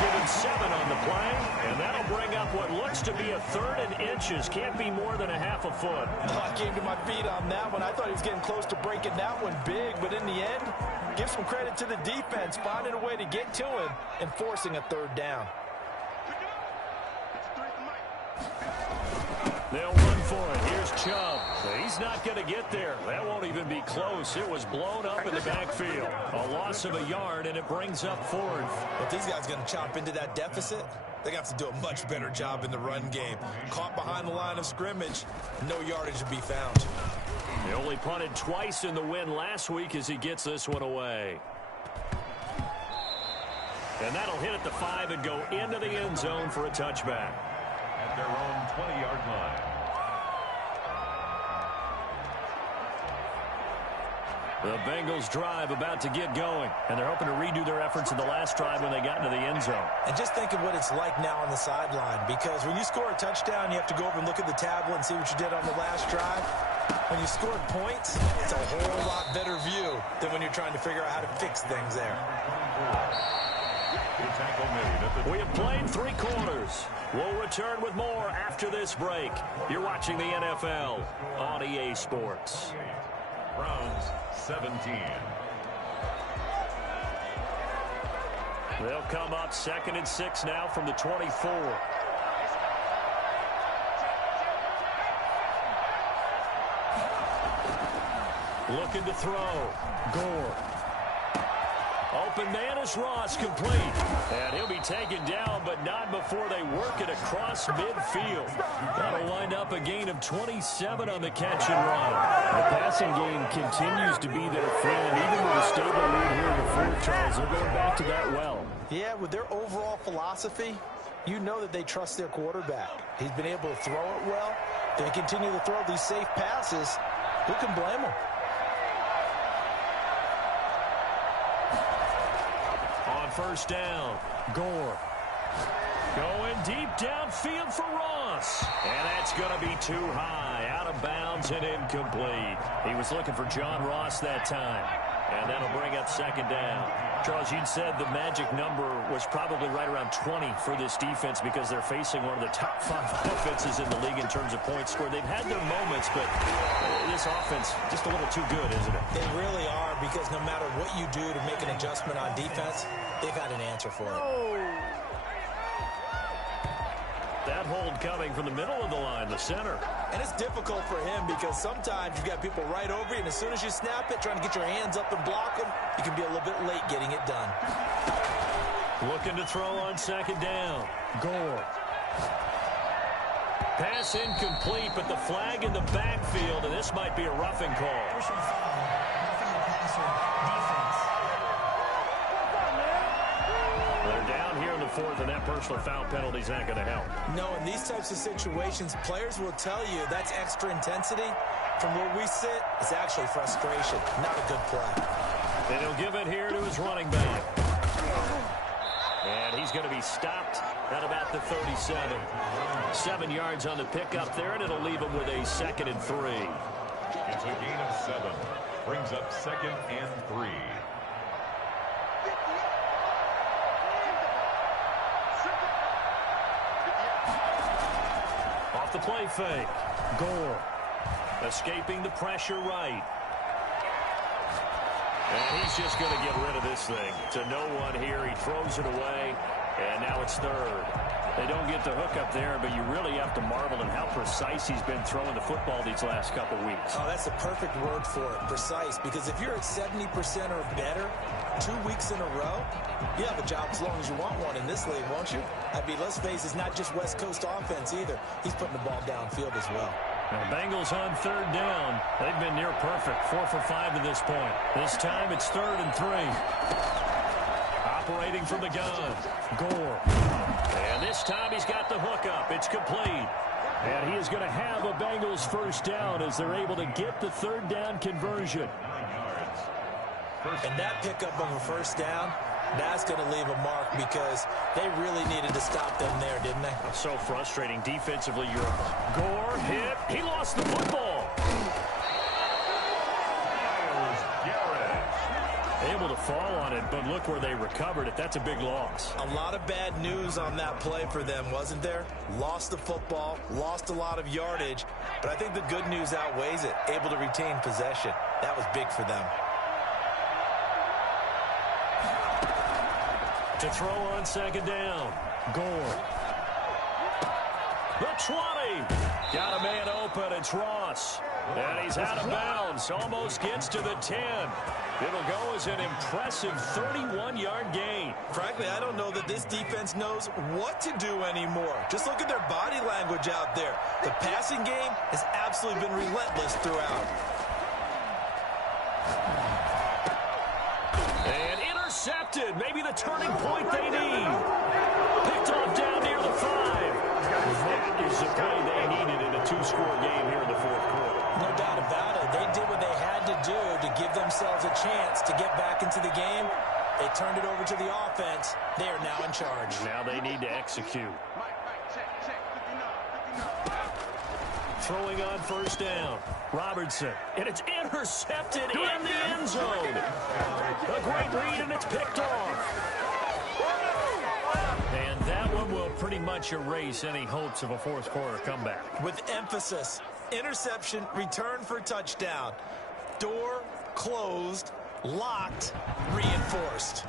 Given 7 on the play, and that'll bring up what looks to be a 3rd and inches. Can't be more than a half a foot. I came to my feet on that one. I thought he was getting close to breaking that one big, but in the end, give some credit to the defense, finding a way to get to him and forcing a 3rd down. They'll run for it. Here's Chubb. He's not going to get there. That won't even be close. It was blown up in the backfield. A loss of a yard, and it brings up fourth. If these guys are going to chop into that deficit, they're going to have to do a much better job in the run game. Caught behind the line of scrimmage, no yardage to be found. He only punted twice in the win last week as he gets this one away. And that'll hit at the 5 and go into the end zone for a touchback. At their own 20-yard line. The Bengals drive about to get going, and they're hoping to redo their efforts in the last drive when they got into the end zone. And just think of what it's like now on the sideline, because when you score a touchdown, you have to go over and look at the tablet and see what you did on the last drive. When you scored points, it's a whole lot better view than when you're trying to figure out how to fix things there. We have played 3 quarters. We'll return with more after this break. You're watching the NFL on EA Sports. Browns 17. They'll come up 2nd and 6 now from the 24. Looking to throw. Gore. Open man is Ross, complete. And he'll be taken down, but not before they work it across midfield. That'll wind up a gain of 27 on the catch and run. The passing game continues to be their friend. Even with a stable lead here in the fourth, Charles, they're going back to that well. Yeah, with their overall philosophy, you know that they trust their quarterback. He's been able to throw it well. They continue to throw these safe passes. Who can blame them? First down, Gore. Going deep downfield for Ross. And that's going to be too high, out of bounds and incomplete. He was looking for John Ross that time. And that'll bring up 2nd down. Charles, you'd said the magic number was probably right around 20 for this defense because they're facing one of the top 5 offenses in the league in terms of points scored. They've had their moments, but this offense just a little too good, isn't it? They really are, because no matter what you do to make an adjustment on defense, they've got an answer for it. That hold coming from the middle of the line, the center. And it's difficult for him because sometimes you've got people right over you, and as soon as you snap it, trying to get your hands up and block them, you can be a little bit late getting it done. Looking to throw on 2nd down. Gore. Pass incomplete, but the flag in the backfield, and this might be a roughing call. They're down here in the 4th, and that personal foul penalty is not going to help. No, in these types of situations, players will tell you that's extra intensity. From where we sit, it's actually frustration, not a good play. And he'll give it here to his running back. And he's going to be stopped at about the 37. 7 yards on the pickup there, and it'll leave him with a 2nd and 3. It's a gain of 7. Brings up 2nd and 3. Off the play fake. Gore. Escaping the pressure right. And he's just going to get rid of this thing. To no one here. He throws it away. And now it's 3rd. They don't get the hook up there, but you really have to marvel at how precise he's been throwing the football these last couple weeks. Oh, that's the perfect word for it, precise. Because if you're at 70% or better 2 weeks in a row, you have a job as long as you want one in this league, won't you? I mean, let's face it, it's not just West Coast offense either. He's putting the ball downfield as well. Now, Bengals on 3rd down. They've been near perfect, 4 for 5 to this point. This time it's 3rd and 3. Operating from the gun. Gore. And this time he's got the hook up. It's complete. And he is going to have a Bengals first down as they're able to get the 3rd down conversion. And that pickup of a first down, that's going to leave a mark because they really needed to stop them there, didn't they? So frustrating defensively. Gore hit. He lost the football. Able to fall on it, but look where they recovered it. That's a big loss. A lot of bad news on that play for them, wasn't there? Lost the football, lost a lot of yardage, but I think the good news outweighs it. Able to retain possession. That was big for them. To throw on 2nd down. Gore. The 20. Got a man open. It's Ross. And he's out of bounds. Almost gets to the 10. It'll go as an impressive 31-yard gain. Frankly, I don't know that this defense knows what to do anymore. Just look at their body language out there. The passing game has absolutely been relentless throughout. And intercepted. Maybe the turning point they need. Picked off down near the 5. That is the play they needed in a 2-score game here in the fourth quarter. No doubt about it. They did what they had to do to give themselves a chance to get back into the game. They turned it over to the offense. They are now in charge. Now they need to execute. Throwing on first down. Robertson. And it's intercepted in the end zone. A great read, and it's picked off. And that one will pretty much erase any hopes of a fourth quarter comeback. With emphasis. Interception, return for touchdown. Door closed, locked, reinforced.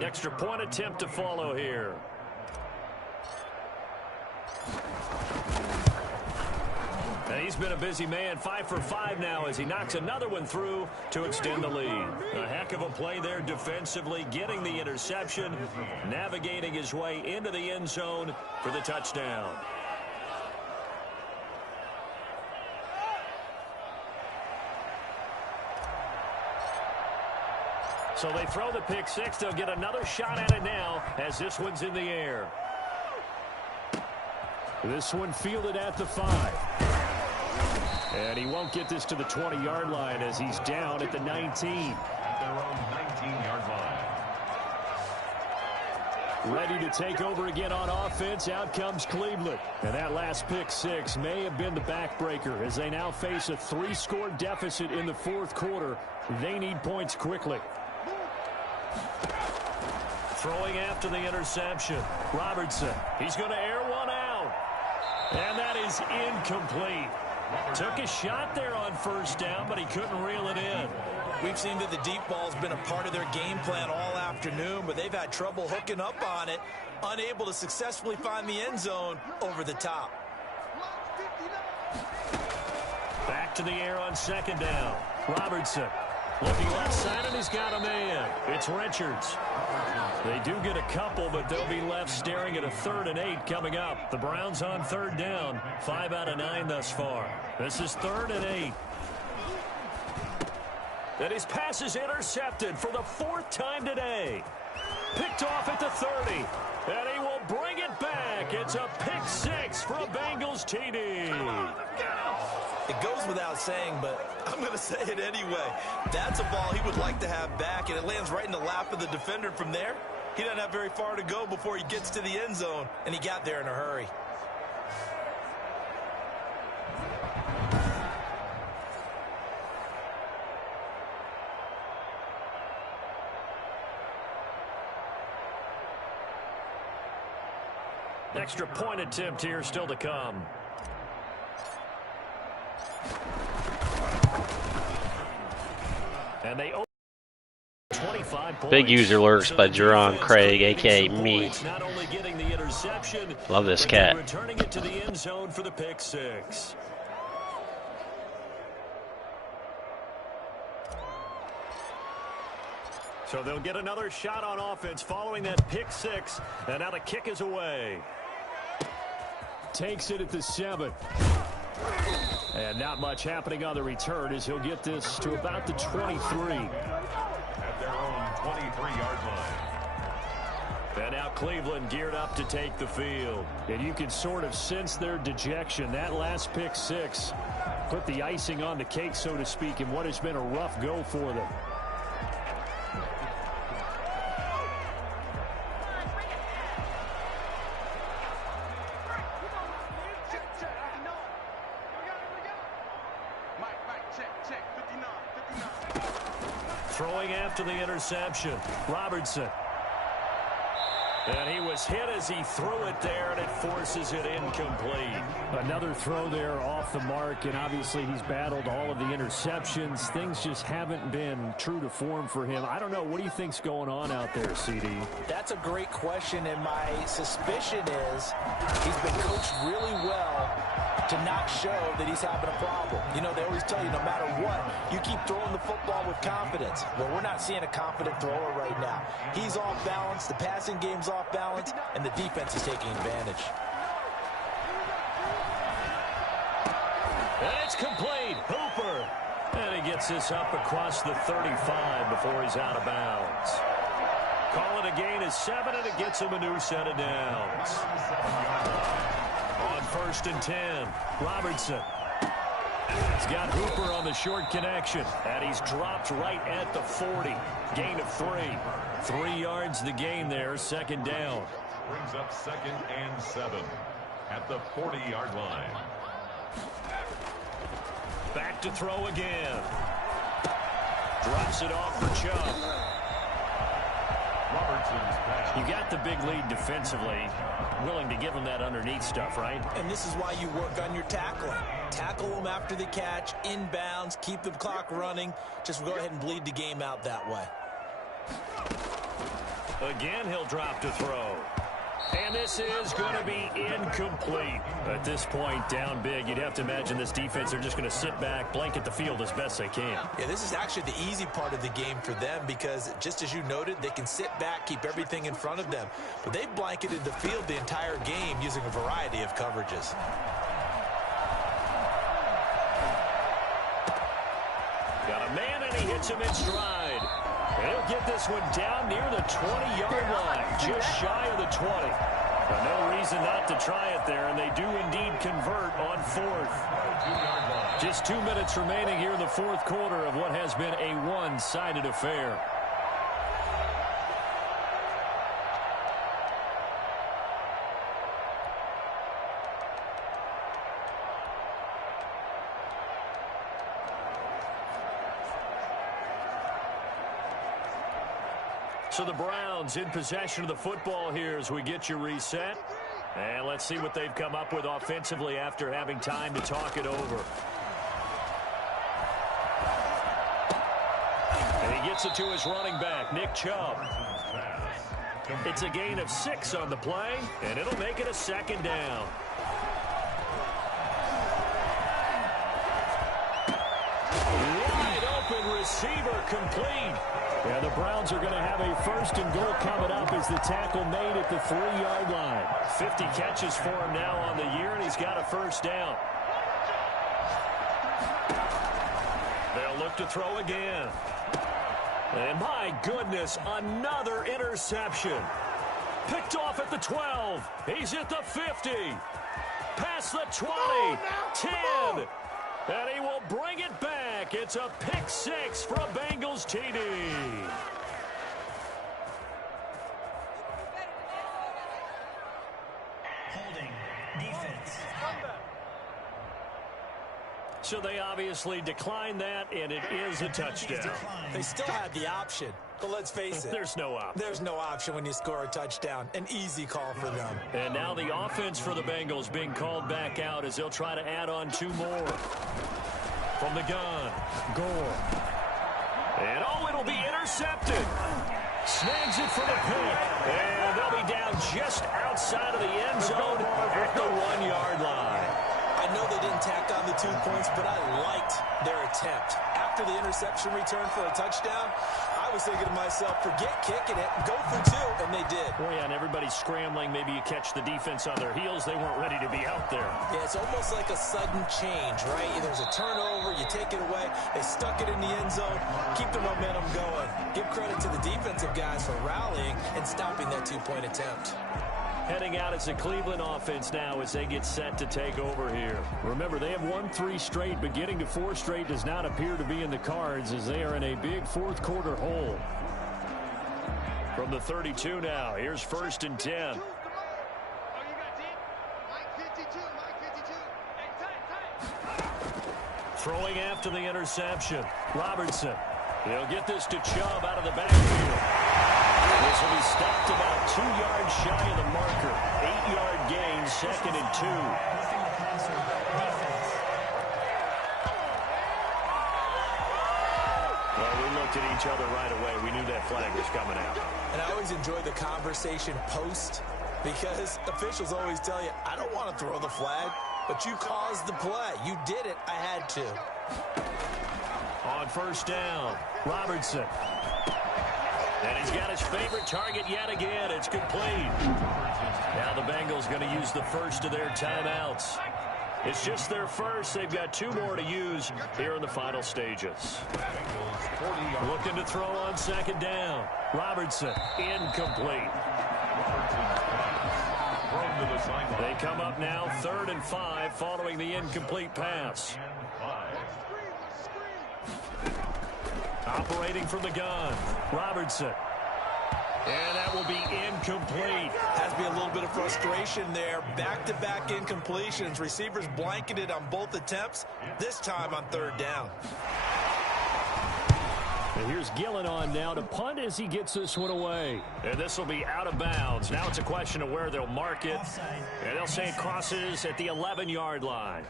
Extra point attempt to follow here. And he's been a busy man, 5 for 5 now as he knocks another one through to extend the lead. A heck of a play there defensively, getting the interception, navigating his way into the end zone for the touchdown. So they throw the pick six. They'll get another shot at it now as this one's in the air. This one fielded at the 5. And he won't get this to the 20-yard line as he's down at the 19. At their own 19-yard line. Ready to take over again on offense. Out comes Cleveland. And that last pick six may have been the backbreaker as they now face a 3-score deficit in the fourth quarter. They need points quickly. Throwing after the interception. Robertson. He's going to air one out. And that is incomplete. Took a shot there on first down, but he couldn't reel it in. We've seen that the deep ball's been a part of their game plan all afternoon, but they've had trouble hooking up on it, unable to successfully find the end zone over the top. Back to the air on second down. Robertson. Looking left side, and he's got a man. It's Richards. They do get a couple, but they'll be left staring at a 3rd and 8 coming up. The Browns on third down. 5 out of 9 thus far. This is 3rd and 8. And his pass is intercepted for the 4th time today. Picked off at the 30. And he will bring it back. It's a pick six for a Bengals TD. It goes without saying, but I'm going to say it anyway. That's a ball he would like to have back, and it lands right in the lap of the defender. From there, he doesn't have very far to go before he gets to the end zone, and he got there in a hurry. Extra point attempt here still to come. And they open 25 points. Big user lurks by Jerron Craig, a.k.a. me. Not only getting the interception, love this cat. Returning it to the end zone for the pick six. So they'll get another shot on offense following that pick six. And now the kick is away. Takes it at the 7. And not much happening on the return as he'll get this to about the 23. At their own 23-yard line. And now Cleveland geared up to take the field. And you can sort of sense their dejection. That last pick six put the icing on the cake, so to speak, in what has been a rough go for them. Throwing after the interception, Robertson. And he was hit as he threw it there, and it forces it incomplete. Another throw there off the mark, and obviously he's battled all of the interceptions. Things just haven't been true to form for him. I don't know. What do you think's going on out there, CD? That's a great question, and my suspicion is he's been coached really well to not show that he's having a problem. You know, they always tell you no matter what, you keep throwing the football with confidence. Well, we're not seeing a confident thrower right now. He's off balance, the passing game's off balance, and the defense is taking advantage. And it's complete. Hooper. And he gets this up across the 35 before he's out of bounds. Call it a gain of 7, and it gets him a new set of downs. On 1st and 10, Robertson. He's got Hooper on the short connection, and he's dropped right at the 40. Gain of 3. 3 yards the gain there, 2nd down. Brings up 2nd and 7 at the 40-yard line. Back to throw again. Drops it off for Chubb. Robertson's pass. You got the big lead defensively. Willing to give him that underneath stuff, right? And this is why you work on your tackling. Tackle them after the catch, inbounds, keep the clock running. Just go ahead and bleed the game out that way. Again, he'll drop to throw. And this is going to be incomplete. At this point, down big, you'd have to imagine this defense, they're just going to sit back, blanket the field as best they can. Yeah, this is actually the easy part of the game for them because, just as you noted, they can sit back, keep everything in front of them. But they've blanketed the field the entire game using a variety of coverages. Got a man, and he hits him in stride. And he'll get this one down near the 20-yard line, just shy of the 20. But no reason not to try it there, and they do indeed convert on 4th. Just 2 minutes remaining here in the 4th quarter of what has been a one-sided affair. So the Browns in possession of the football here as we get you reset. And let's see what they've come up with offensively after having time to talk it over. And he gets it to his running back, Nick Chubb. It's a gain of 6 on the play, and it'll make it a 2nd down. Wide open receiver complete. Yeah, the Browns are going to have a 1st and goal coming up as the tackle made at the 3-yard line. 50 catches for him now on the year, and he's got a 1st down. They'll look to throw again. And my goodness, another interception. Picked off at the 12. He's at the 50. Past the 20. 10. And he will bring it back. It's a pick 6 for a Bengals TD. Holding defense. So they obviously declined that, and it is a touchdown. They still had the option, but let's face it. There's no option. There's no option when you score a touchdown. An easy call for them. And now the offense for the Bengals being called back out as they'll try to add on 2 more. From the gun, Gore. And oh, it'll be intercepted. Snags it for the pick. And they'll be down just outside of the end zone at the 1-yard line. I know they didn't tack on the 2 points, but I liked their attempt. After the interception return for a touchdown, I was thinking to myself, forget kicking it, go for 2, and they did. Well, yeah, and everybody's scrambling. Maybe you catch the defense on their heels. They weren't ready to be out there. Yeah, it's almost like a sudden change, right? There's a turnover, you take it away, they stuck it in the end zone, keep the momentum going. Give credit to the defensive guys for rallying and stopping that 2-point attempt. Heading out as the Cleveland offense now as they get set to take over here. Remember, they have won 3 straight, but getting to 4 straight does not appear to be in the cards as they are in a big fourth quarter hole. From the 32 now, here's 1st and 10. Throwing after the interception. Robertson. He'll get this to Chubb out of the backfield. This will be stopped about 2 yards shy of the marker. 8-yard gain, 2nd and 2. Well, we looked at each other right away. We knew that flag was coming out. And I always enjoy the conversation post because officials always tell you, I don't want to throw the flag, but you caused the play. You did it. I had to. On 1st down, Robertson. And he's got his favorite target yet again. It's complete. Now the Bengals going to use the first of their timeouts. It's just their first. They've got 2 more to use here in the final stages. Looking to throw on 2nd down. Robertson, incomplete. They come up now 3rd and 5 following the incomplete pass. Operating from the gun, Robertson. And that will be incomplete. Has to be a little bit of frustration there. Back-to-back incompletions. Receivers blanketed on both attempts, this time on 3rd down. And here's Gillen on now to punt as he gets this one away. And this will be out of bounds. Now it's a question of where they'll mark it. And they'll say it crosses at the 11-yard line.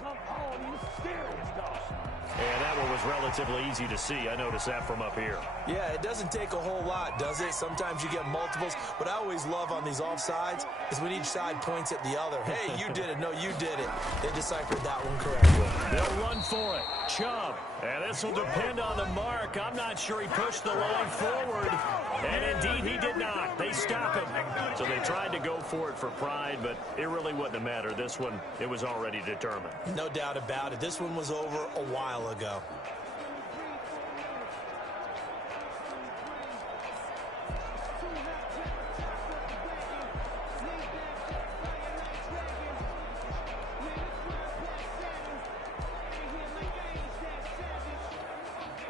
And that one was relatively easy to see. I noticed that from up here. Yeah, it doesn't take a whole lot, does it? Sometimes you get multiples. What I always love on these offsides is when each side points at the other. Hey, you did it. No, you did it. They deciphered that one correctly. They'll run for it. Chubb. And this will depend on the mark. I'm not sure he pushed the line forward. And indeed, he did not. They stop him. So they tried to go for it for pride, but it really wouldn't have mattered. This one, it was already determined. No doubt about it. This one was over a while ago.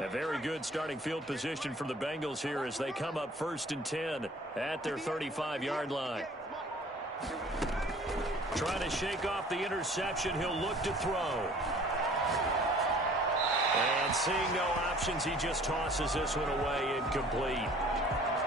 A very good starting field position for the Bengals here as they come up 1st and 10 at their 35-yard line. Trying to shake off the interception. He'll look to throw. And seeing no options, he just tosses this one away, incomplete.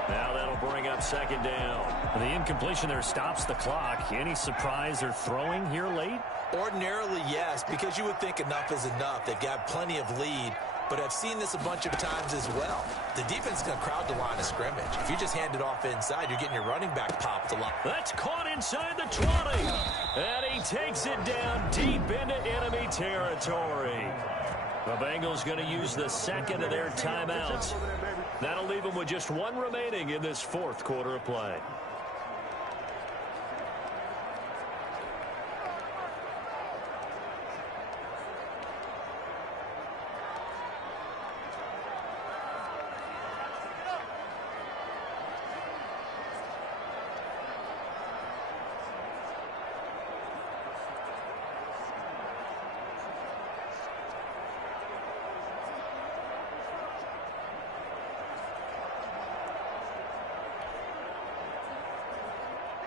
Now that'll bring up 2nd down. The incompletion there stops the clock. Any surprise they're throwing here late? Ordinarily, yes, because you would think enough is enough. They've got plenty of lead. But I've seen this a bunch of times as well. The defense is going to crowd the line of scrimmage. If you just hand it off inside, you're getting your running back popped a lot. That's caught inside the 20. And he takes it down deep into enemy territory. The Bengals going to use the 2nd of their timeouts. That'll leave them with just 1 remaining in this 4th quarter of play.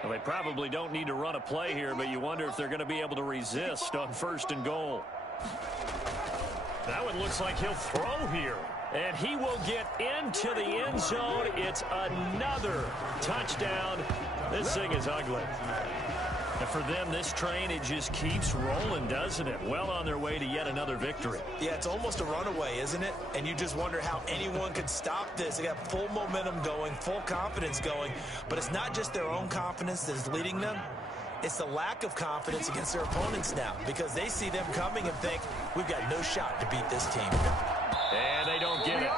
Well, they probably don't need to run a play here, but you wonder if they're going to be able to resist on 1st and goal. That one looks like he'll throw here. And he will get into the end zone. It's another touchdown. This thing is ugly. And for them, this train, it just keeps rolling, doesn't it? Well on their way to yet another victory. Yeah, it's almost a runaway, isn't it? And you just wonder how anyone could stop this. They got full momentum going, full confidence going. But it's not just their own confidence that's leading them. It's the lack of confidence against their opponents now because they see them coming and think, we've got no shot to beat this team. And they don't get it.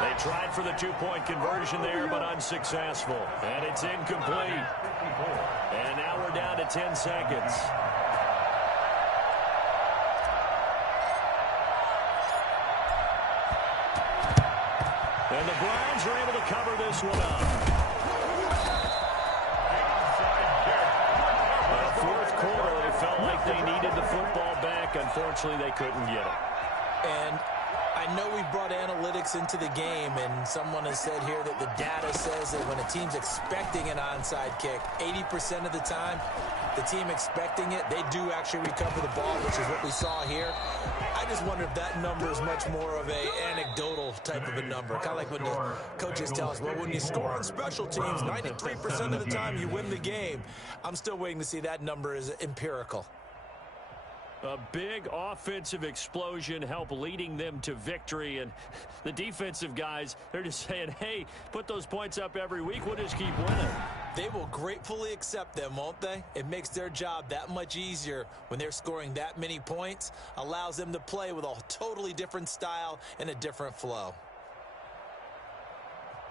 They tried for the two-point conversion there, but unsuccessful. And it's incomplete. And now we're down to 10 seconds. And the Browns are able to cover this one up. The fourth quarter, they felt like they needed the football back. Unfortunately, they couldn't get it. And I know we brought analytics into the game, and someone has said here that the data says that when a team's expecting an onside kick, 80% of the time, the team expecting it, they do actually recover the ball, which is what we saw here. I just wonder if that number is much more of a anecdotal type of a number. Kind of like when the coaches tell us, well, when you score on special teams, 93% of the time you win the game. I'm still waiting to see that number is empirical. A big offensive explosion helped leading them to victory. And the defensive guys, they're just saying, hey, put those points up every week. We'll just keep winning. They will gratefully accept them, won't they? It makes their job that much easier when they're scoring that many points. Allows them to play with a totally different style and a different flow.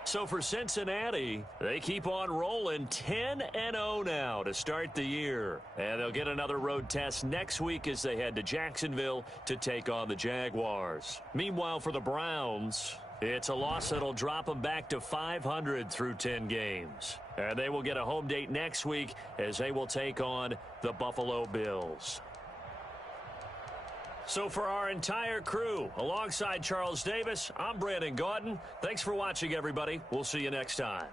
So for Cincinnati, they keep on rolling 10-0 now to start the year. And they'll get another road test next week as they head to Jacksonville to take on the Jaguars. Meanwhile, for the Browns, it's a loss that'll drop them back to 500 through 10 games. And they will get a home date next week as they will take on the Buffalo Bills. So for our entire crew, alongside Charles Davis, I'm Brandon Gaudin. Thanks for watching, everybody. We'll see you next time.